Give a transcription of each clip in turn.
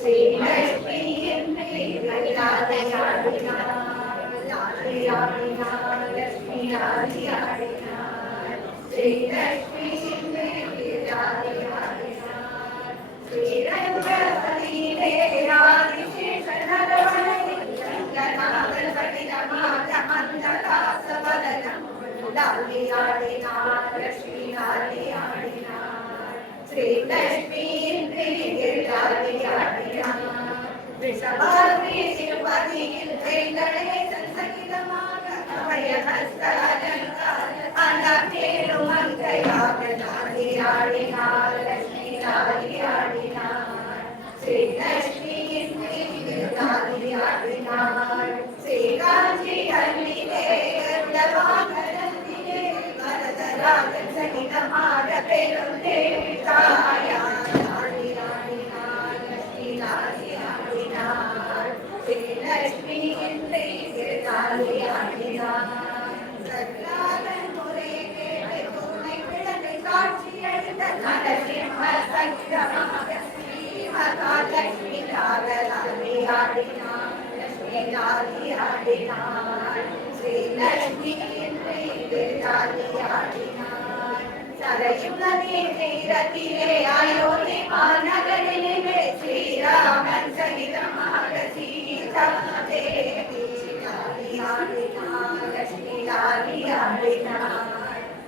ஸ்ரீலக்ஷ்மி என்னை விளையாடினாள். லக்ஷ்மி ஆடினாள். ஸ்ரீலக்ஷ்மி என்னை விளையாடினாள். ஸ்ரீரங்கவதியிலே ஆதிசேஷனரவணை ரங்கநாதன் படிதமாக மந்தகாசவதனம் லாலியாடினாள். லக்ஷ்மி லாலியாடினாள். ஸ்ரீலக்ஷ்மி என்னை விளையாடினாள். ரிஷபாத்ரி திருப்பதியில் கணேசன் சகிதமாக அபயஹஸ்த அலங்கார அனந்தேரும் மங்கையாக லாலியாடினாள். லக்ஷ்மி லாலியாடினாள். ஸ்ரீலக்ஷ்மியின் மீது லாலியாடினாள். ஸ்ரீகாஞ்சி அன்னிலே கருடவாகனத்திலே வரதராஜன் சகிதமாக பெரும் தேவி தாயார் லாலியாடினாள். லக்ஷ்மி லாலியாடினாள். ஸ்ரீலக்ஷ்மியின் மீது லாலியாடினாள். சத்ராதன் முறை கேட்டு துணை பிழந்து காட்சி அளித்த நரசிம்ம சகிதமாக ஸ்ரீமகாலட்சுமி லாலியாடினாள். லக்ஷ்மி லாலியாடினாள். ஸ்ரீலக்ஷ்மியின் மீது லாலியாடினாள். சரையும் நதி தீரத்திலே அயோத்தி மாநகரிலே ஸ்ரீராமன் சகிதமாக சீதா தேவி லாலியாடினாள். லக்ஷ்மி லாலியாடினாள்.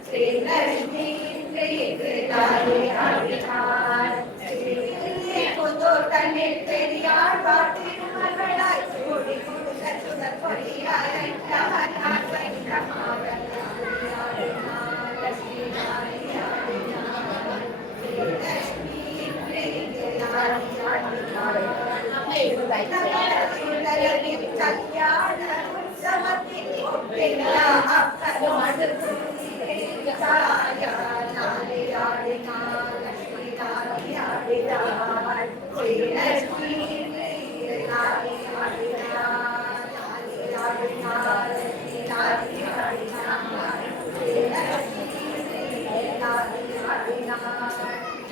ஸ்ரீலக்ஷ்மியின் மீது லாலியாடினாள். புத்தூர் தன்னில் பெரியார் பாட்டின் மகளாய் சூடி கொடுக்க சுடர் கொடியாய் சகிதமாக லாலியாடினாள். லக்ஷ்மி லாலியாடினாள். ஸ்ரீலக்ஷ்மியின் மீது லாலியாடினாள். சுந்தரனின் கல்யாண உற்சவத்தில் ஒப்பில்லா அப்பனோடு லாலியாடினாள். லக்ஷ்மி லாலியாடினாள். ஸ்ரீலக்ஷ்மியின் மீது லாலியாடினாள். லாலியாடினாள். லக்ஷ்மி லாலியாடினாள். ஸ்ரீலக்ஷ்மியின் மீது லாலியாடினாள்.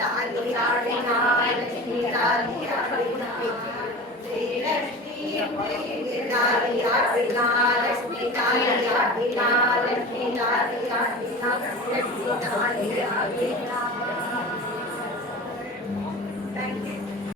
லாலியாடினாள். லக்ஷ்மி லாலியாடினாள். ஸ்ரீலக்ஷ்மியின் மீது லாலியாடினாள். லக்ஷ்மி லாலியாடினாள். லக்ஷ்மி லாலியாடினாள். லக்ஷ்மி லாலியாடினாள்.